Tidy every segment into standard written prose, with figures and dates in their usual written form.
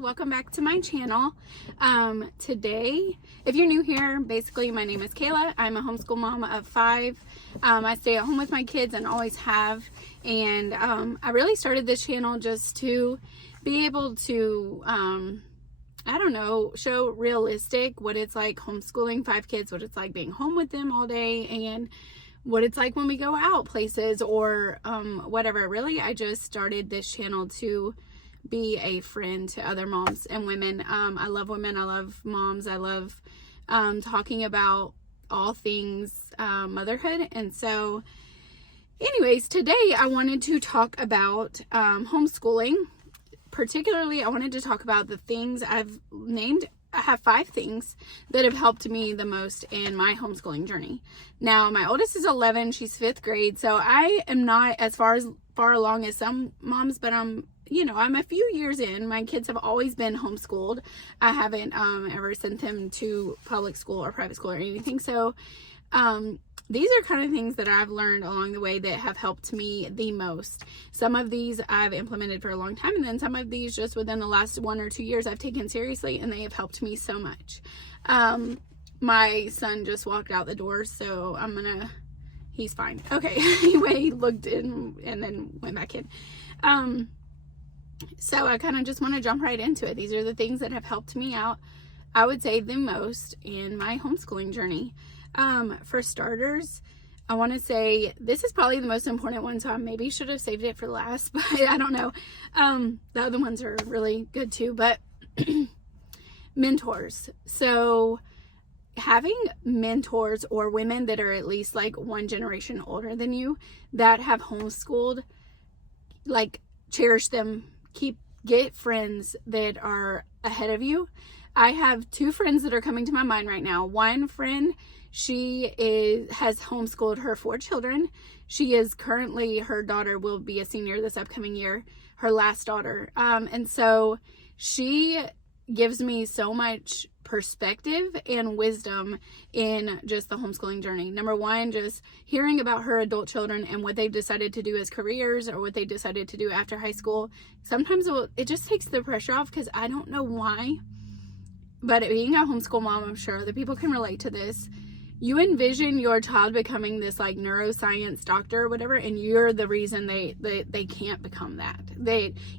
welcome back to my channel. Today, if you're new here, basically my name is Kayla. I'm a homeschool mom of 5. I stay at home with my kids and always have, and I really started this channel just to be able to show realistic what it's like homeschooling 5 kids, what it's like being home with them all day, and what it's like when we go out places or whatever. Really, I just started this channel to be a friend to other moms and women. I love women. I love moms. I love talking about all things motherhood. And so anyways, today I wanted to talk about homeschooling. Particularly, I wanted to talk about the things I've named. I have 5 things that have helped me the most in my homeschooling journey. Now, my oldest is 11. She's 5th grade. So I am not as far along as some moms, but I'm a few years in. My kids have always been homeschooled. I haven't ever sent them to public school or private school or anything. So these are kind of things that I've learned along the way that have helped me the most. Some of these I've implemented for a long time, and then some of these just within the last 1 or 2 years I've taken seriously, and they have helped me so much. My son just walked out the door, so he's fine. Okay, anyway, he looked in and then went back in. So I kind of just want to jump right into it. These are the things that have helped me out, I would say, the most in my homeschooling journey. For starters, I want to say this is probably the most important one, so I maybe should have saved it for last, but I don't know. The other ones are really good too, but mentors. So having mentors or women that are at least like 1 generation older than you that have homeschooled, like, cherish them. Get friends that are ahead of you. I have 2 friends that are coming to my mind right now. One friend, she has homeschooled her 4 children. She is currently, her daughter will be a senior this upcoming year, her last daughter. And so she gives me so much perspective and wisdom in just the homeschooling journey. Number 1, just hearing about her adult children and what they've decided to do as careers or what they decided to do after high school. Sometimes it just takes the pressure off, because I don't know why, but being a homeschool mom, I'm sure other people can relate to this. You envision your child becoming this like neuroscience doctor or whatever, and you're the reason they can't become that.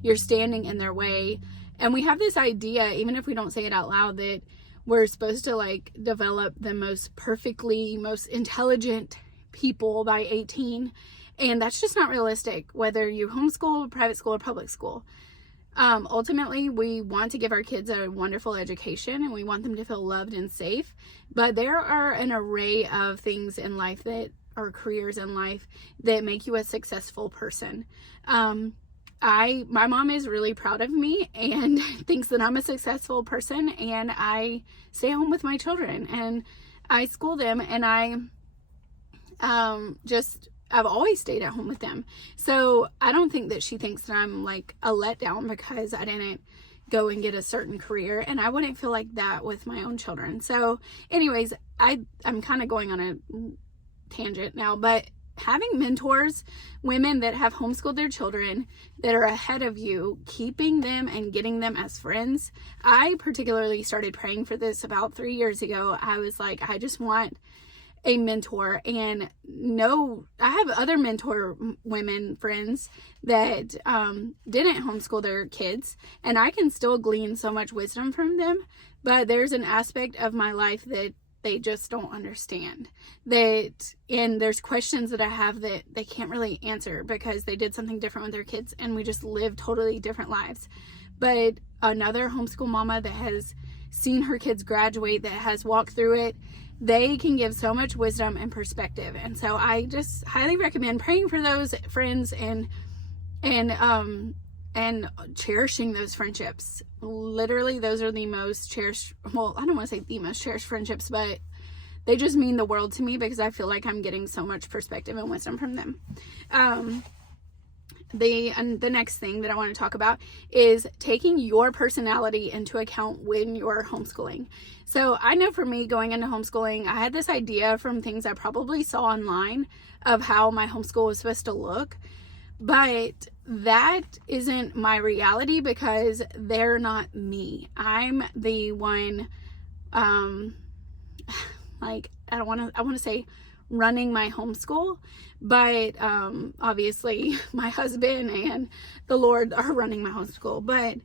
You're standing in their way. And we have this idea, even if we don't say it out loud, that we're supposed to like develop the most intelligent people by 18. And that's just not realistic, whether you homeschool, private school, or public school. Ultimately, we want to give our kids a wonderful education, and we want them to feel loved and safe. But there are an array of things in life or careers in life that make you a successful person. My mom is really proud of me and thinks that I'm a successful person, and I stay home with my children and I school them, and I've always stayed at home with them. So I don't think that she thinks that I'm like a letdown because I didn't go and get a certain career, and I wouldn't feel like that with my own children. So anyways, I'm kind of going on a tangent now, but having mentors, women that have homeschooled their children that are ahead of you, keeping them and getting them as friends. I particularly started praying for this about 3 years ago. I was like, I just want a mentor. And I have other mentor women friends that didn't homeschool their kids, and I can still glean so much wisdom from them. But there's an aspect of my life that they just don't understand, and there's questions that I have that they can't really answer because they did something different with their kids, and we just live totally different lives. But another homeschool mama that has seen her kids graduate, that has walked through it, they can give so much wisdom and perspective. And so I just highly recommend praying for those friends and cherishing those friendships. Literally, those are the most cherished, well, I don't want to say the most cherished friendships, but they just mean the world to me because I feel like I'm getting so much perspective and wisdom from them. The next thing that I want to talk about is taking your personality into account when you're homeschooling. So I know for me, going into homeschooling, I had this idea from things I probably saw online of how my homeschool was supposed to look. But that isn't my reality because they're not me. I'm the one, like, I want to say running my homeschool, but obviously my husband and the Lord are running my homeschool. But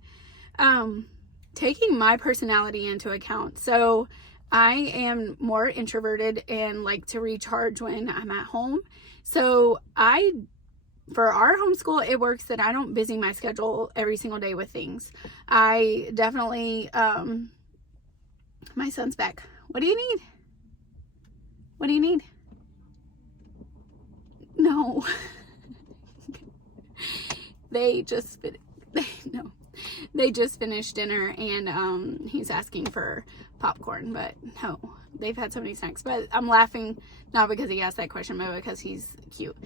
taking my personality into account. So I am more introverted and like to recharge when I'm at home. So for our homeschool, it works that I don't busy my schedule every single day with things. I definitely, my son's back. What do you need? What do you need? No. They just finished dinner, and he's asking for popcorn, but no, they've had so many snacks. But I'm laughing not because he asked that question, but because he's cute.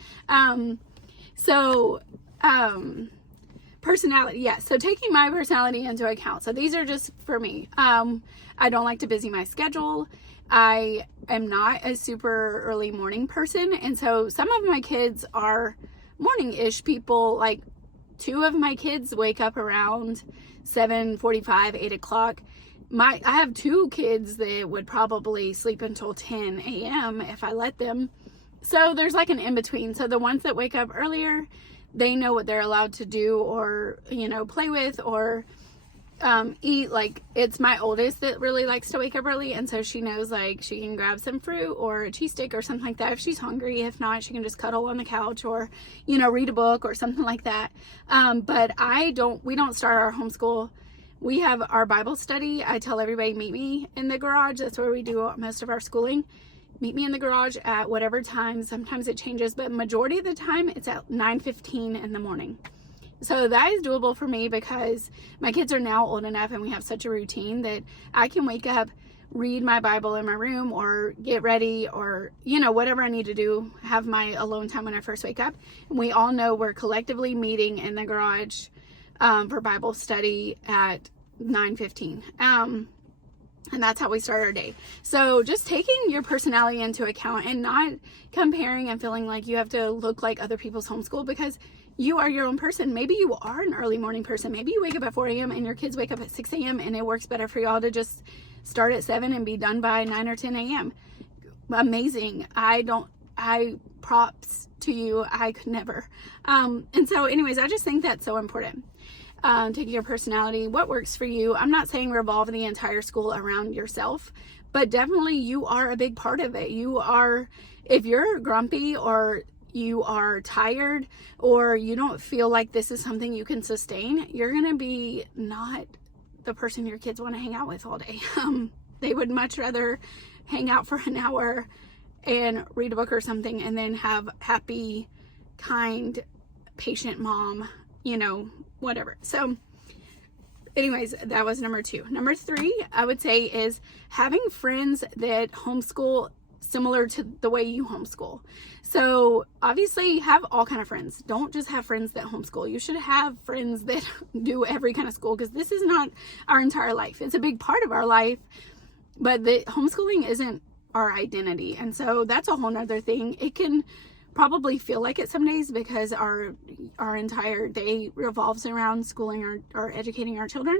Personality, yeah. So taking my personality into account. So these are just for me. I don't like to busy my schedule. I am not a super early morning person. And so some of my kids are morning-ish people. Like 2 of my kids wake up around 7:45, 8 o'clock. I have 2 kids that would probably sleep until 10 a.m. if I let them. So there's like an in-between. So the ones that wake up earlier, they know what they're allowed to do or, play with or eat. Like, it's my oldest that really likes to wake up early, and so she knows like she can grab some fruit or a cheese stick or something like that if she's hungry. If not, she can just cuddle on the couch or read a book or something like that. But we don't start our homeschool. We have our Bible study. I tell everybody, meet me in the garage. That's where we do most of our schooling. Meet me in the garage at whatever time. Sometimes it changes, but majority of the time it's at 9:15 in the morning. So that is doable for me because my kids are now old enough and we have such a routine that I can wake up, read my Bible in my room or get ready or, whatever I need to do, have my alone time when I first wake up. And we all know we're collectively meeting in the garage for Bible study at 9:15. And that's how we start our day. So just taking your personality into account and not comparing and feeling like you have to look like other people's homeschool because you are your own person. Maybe you are an early morning person. Maybe you wake up at 4 a.m. and your kids wake up at 6 a.m. and it works better for y'all to just start at 7 and be done by 9 or 10 a.m. Amazing. Props to you. I could never. And so anyways, I just think that's so important. Taking your personality, what works for you. I'm not saying revolve the entire school around yourself, but definitely you are a big part of it. If you're grumpy or you are tired or you don't feel like this is something you can sustain, you're going to be not the person your kids want to hang out with all day. They would much rather hang out for an hour and read a book or something and then have happy, kind, patient mom, whatever. So anyways, that was number 2. Number 3, I would say, is having friends that homeschool similar to the way you homeschool. So obviously have all kind of friends. Don't just have friends that homeschool. You should have friends that do every kind of school because this is not our entire life. It's a big part of our life, but the homeschooling isn't our identity. And so that's a whole nother thing. It can probably feel like it some days because our entire day revolves around schooling or educating our children,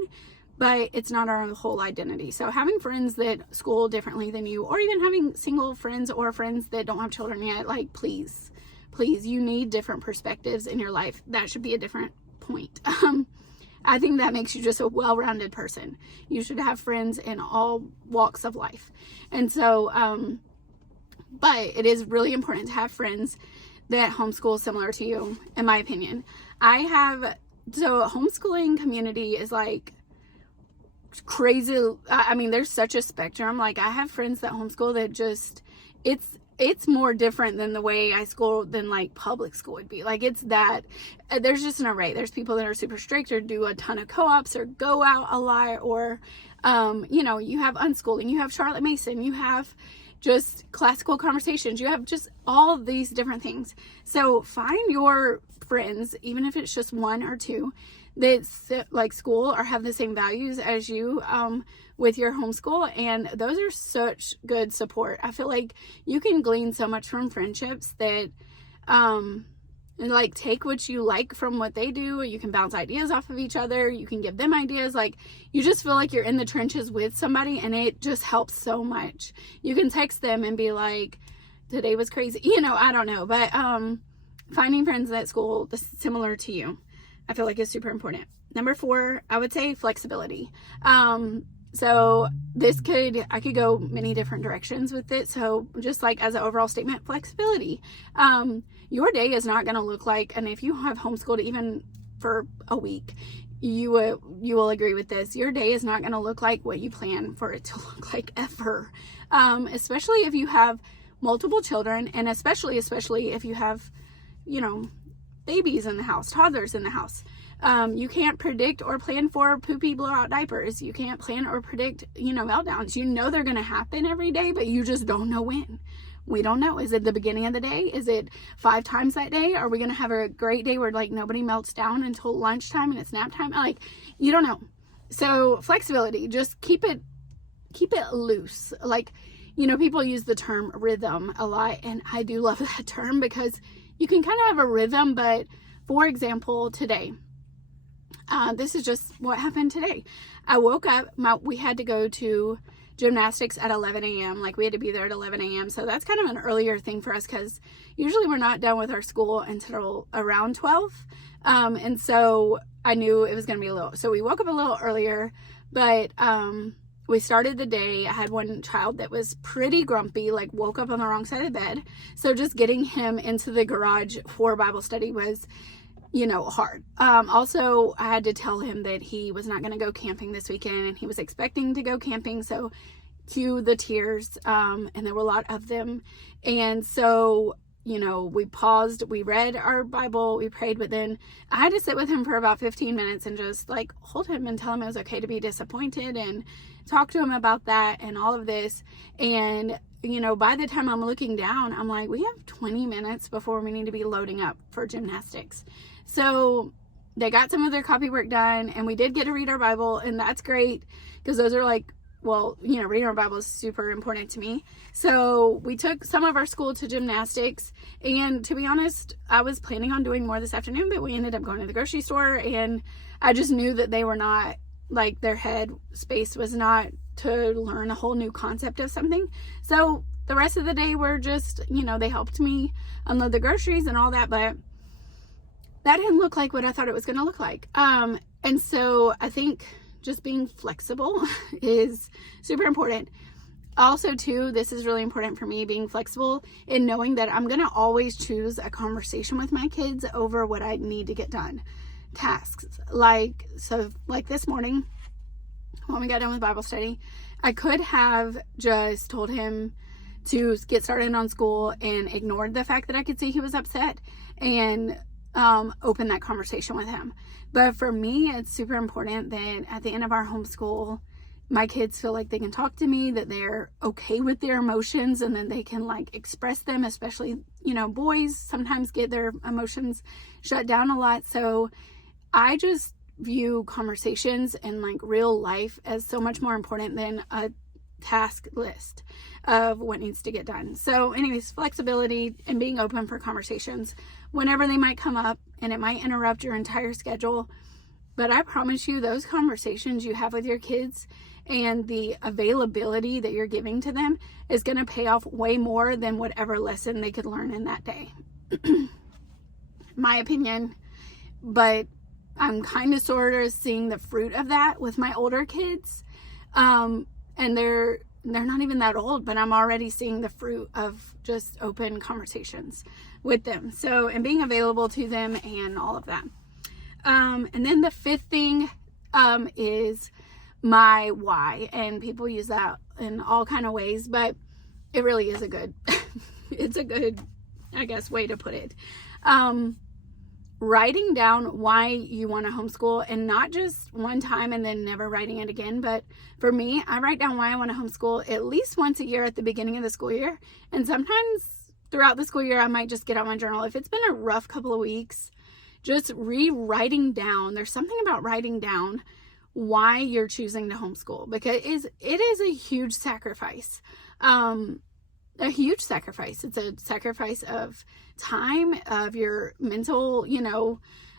but it's not our whole identity. So having friends that school differently than you, or even having single friends or friends that don't have children yet, like please, you need different perspectives in your life. That should be a different point. I think that makes you just a well-rounded person. You should have friends in all walks of life. And so, but it is really important to have friends that homeschool similar to you, in my opinion. So homeschooling community is like crazy. I mean, there's such a spectrum. Like I have friends that homeschool that just, it's more different than the way I school than like public school would be. Like it's that, there's just an array. There's people that are super strict or do a ton of co-ops or go out a lot or, you have unschooling, you have Charlotte Mason, you have just classical conversations, you have just all of these different things. So find your friends, even if it's just 1 or 2 that like school or have the same values as you with your homeschool, and those are such good support. I feel like you can glean so much from friendships that and like take what you like from what they do. You can bounce ideas off of each other. You can give them ideas. Like, you just feel like you're in the trenches with somebody, and it just helps so much. You can text them and be like, today was crazy. I don't know. But finding friends at school similar to you, I feel like is super important. Number 4, I would say flexibility. So I could go many different directions with it. So just like as an overall statement, flexibility. Your day is not going to look like, and if you have homeschooled even for a week, you will agree with this. Your day is not going to look like what you plan for it to look like ever. Especially if you have multiple children, and especially if you have, babies in the house, toddlers in the house. You can't predict or plan for poopy blowout diapers. You can't plan or predict, meltdowns. They're going to happen every day, but you just don't know when. We don't know. Is it the beginning of the day? Is it 5 times that day? Are we going to have a great day where like nobody melts down until lunchtime and it's nap time? Like, you don't know. So flexibility, just keep it loose. Like, people use the term rhythm a lot, and I do love that term because you can kind of have a rhythm. But for example, today, this is just what happened today. I woke up, we had to go to gymnastics at 11 a.m. Like, we had to be there at 11 a.m. So that's kind of an earlier thing for us, because usually we're not done with our school until around 12. And so I knew it was going to be so we woke up a little earlier, but we started the day. I had one child that was pretty grumpy, like woke up on the wrong side of the bed. So just getting him into the garage for Bible study was hard. Also, I had to tell him that he was not going to go camping this weekend, and he was expecting to go camping. So cue the tears. And there were a lot of them. And so, we paused, we read our Bible, we prayed, but then I had to sit with him for about 15 minutes and just like hold him and tell him it was okay to be disappointed, and talk to him about that and all of this. And by the time I'm looking down, I'm like, we have 20 minutes before we need to be loading up for gymnastics. So they got some of their copywork done, and we did get to read our Bible, and that's great, because those are like, reading our Bible is super important to me. So we took some of our school to gymnastics, and to be honest, I was planning on doing more this afternoon, but we ended up going to the grocery store, and I just knew that they were not, like, their head space was not to learn a whole new concept of something. So the rest of the day were just, they helped me unload the groceries and all that, but that didn't look like what I thought it was going to look like. And so I think just being flexible is super important. Also, too, this is really important for me, being flexible in knowing that I'm going to always choose a conversation with my kids over what I need to get done. Tasks. Like this morning, when we got done with Bible study, I could have just told him to get started on school and ignored the fact that I could see he was upset, and open that conversation with him. But for me, it's super important that at the end of our homeschool, my kids feel like they can talk to me, that they're okay with their emotions, and then they can like express them, especially, boys sometimes get their emotions shut down a lot. So I just view conversations and like real life as so much more important than a task list of what needs to get done. So anyways, flexibility and being open for conversations whenever they might come up, and it might interrupt your entire schedule. But I promise you, those conversations you have with your kids and the availability that you're giving to them is going to pay off way more than whatever lesson they could learn in that day. My opinion, but I'm kind of sort of seeing the fruit of that with my older kids. And they're not even that old, but I'm already seeing the fruit of just open conversations with them. So, and being available to them and all of that. And then the 5th thing is my why. And people use that in all kind of ways, but it really is it's a good, I guess, way to put it. Writing down why you want to homeschool, and not just one time and then never writing it again. But for me, I write down why I want to homeschool at least once a year at the beginning of the school year. And sometimes throughout the school year, I might just get out my journal. If it's been a rough couple of weeks, just rewriting down. There's something about writing down why you're choosing to homeschool, because it is a huge sacrifice. a huge sacrifice. It's a sacrifice of time, of your mental,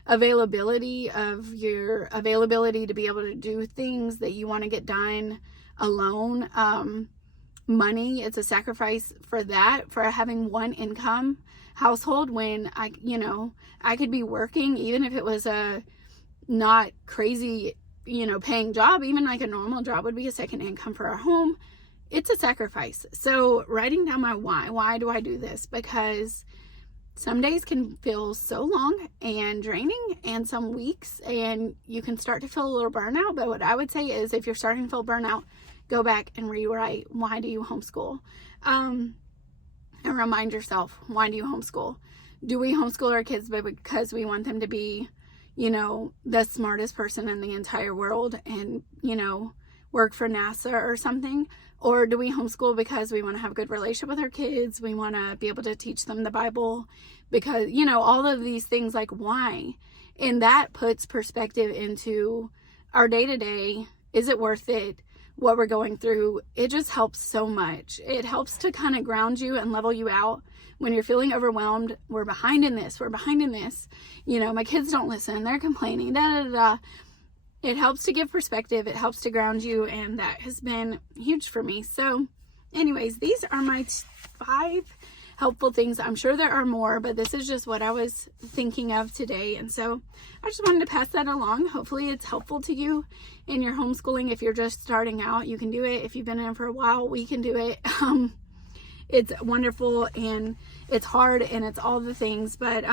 availability, of your availability to be able to do things that you want to get done alone. Money, it's a sacrifice for that, for having one income household when I could be working, even if it was a not crazy, paying job. Even like a normal job would be a second income for our home. It's a sacrifice. So writing down my why do I do this? Because some days can feel so long and draining, and some weeks, and you can start to feel a little burnout. But what I would say is, if you're starting to feel burnout, go back and rewrite, why do you homeschool? And remind yourself, why do you homeschool? Do we homeschool our kids because we want them to be, the smartest person in the entire world and, work for NASA or something? Or do we homeschool because we want to have a good relationship with our kids? We want to be able to teach them the Bible because, all of these things, like why? And that puts perspective into our day-to-day. Is it worth it? What we're going through? It just helps so much. It helps to kind of ground you and level you out when you're feeling overwhelmed. We're behind in this. My kids don't listen. They're complaining. Da, da, da. It helps to give perspective. It helps to ground you, and that has been huge for me. So anyways, these are my 5 helpful things. I'm sure there are more, but this is just what I was thinking of today. And so I just wanted to pass that along. Hopefully it's helpful to you in your homeschooling. If you're just starting out, you can do it. If you've been in it for a while, we can do it. It's wonderful, and it's hard, and it's all the things, but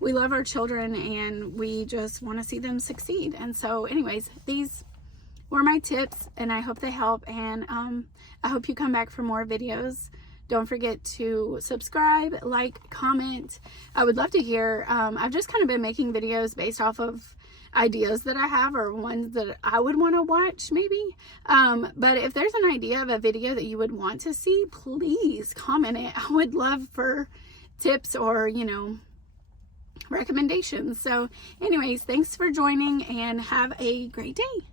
we love our children, and we just want to see them succeed. And so anyways, these were my tips, and I hope they help, and I hope you come back for more videos. Don't forget to subscribe, like, comment. I would love to hear. I've just kind of been making videos based off of ideas that I have, or ones that I would want to watch maybe. But if there's an idea of a video that you would want to see, please comment it. I would love for tips or, recommendations. So anyways, thanks for joining, and have a great day.